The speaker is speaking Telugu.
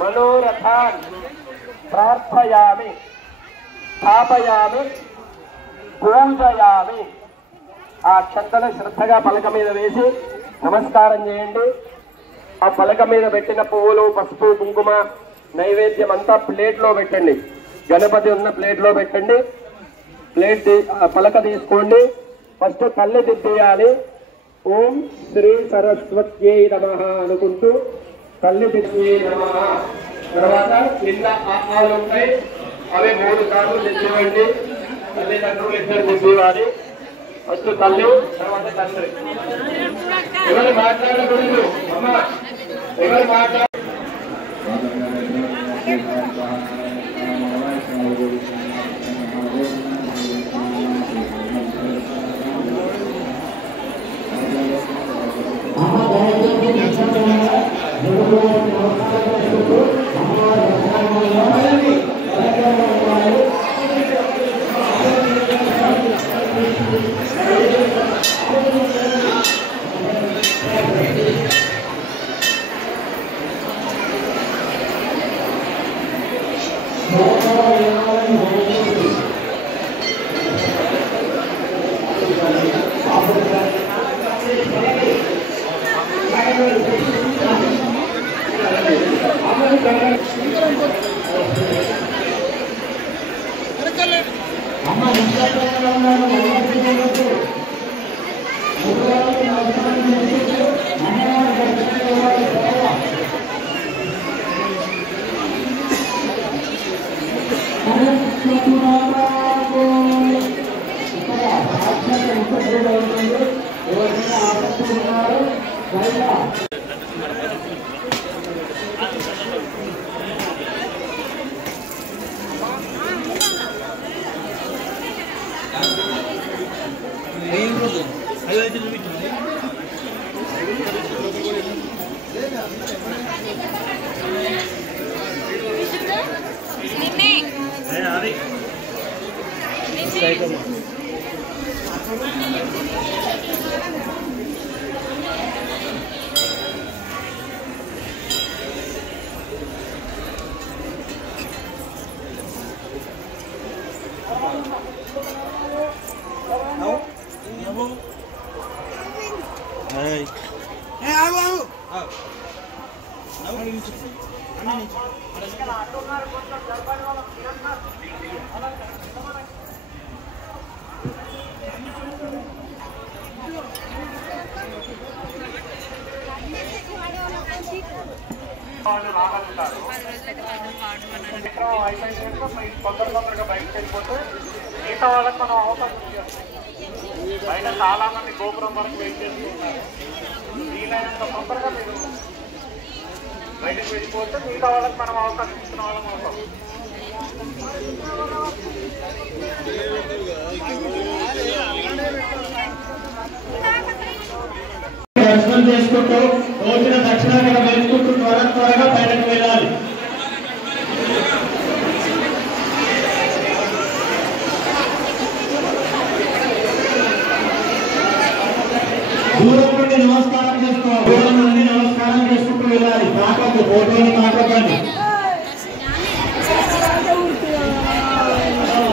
మనోరథాన్ ప్రార్థయామి స్థాపయామి పూజయామి. ఆ అక్షంతలు శ్రద్ధగా పలక మీద వేసి నమస్కారం చేయండి. ఆ పలక మీద పెట్టిన పువ్వులు, పసుపు, కుంకుమ, నైవేద్యం అంతా ప్లేట్లో పెట్టండి. గణపతి ఉన్న ప్లేట్లో పెట్టండి. ప్లేట్ పలక తీసుకోండి. ఫస్ట్ కళ్ళు దిద్దేయాలి. ఓం శ్రీ సరస్వత్యై నమః అనుకుంటూ కళ్ళు దిద్దే నమః. తర్వాత కింద ఆలు ఉంటాయి, అవి 3 సార్లు దిద్దేవండి. తల్లిదండ్రులు ఇద్దరు దిద్దేవాలి. ఫస్ట్ తల్లి, తర్వాత తండ్రి. ఎవరు మాట్లాడకూడదు అమ్మ, ఎవరు మాట్లాడ తొందరగా బయటకు వెళ్ళిపోతే మిగతా వాళ్ళకి మనం అవకాశం ఇచ్చేస్తాం. బయట చాలా మంది గోపురం వరకు వెయిట్ చేస్తున్నారు. వీలైనంత తొందరగా మీరు బయటకు వెళ్ళిపోతే మిగతా వాళ్ళకి మనం అవకాశం ఇచ్చిన వాళ్ళం అవుతాం. దర్శనం చేసుకుంటూ రోజున దక్షిణాన్ని వేసుకుంటూ త్వరగా బయటకు వెళ్ళాలి. దూరం నుండి నమస్కారం చేసుకోవాలి. దూరం నుండి నమస్కారం చేసుకుంటూ వెళ్ళాలి. తాకద్దు, ఫోటోని తాకద్దండి.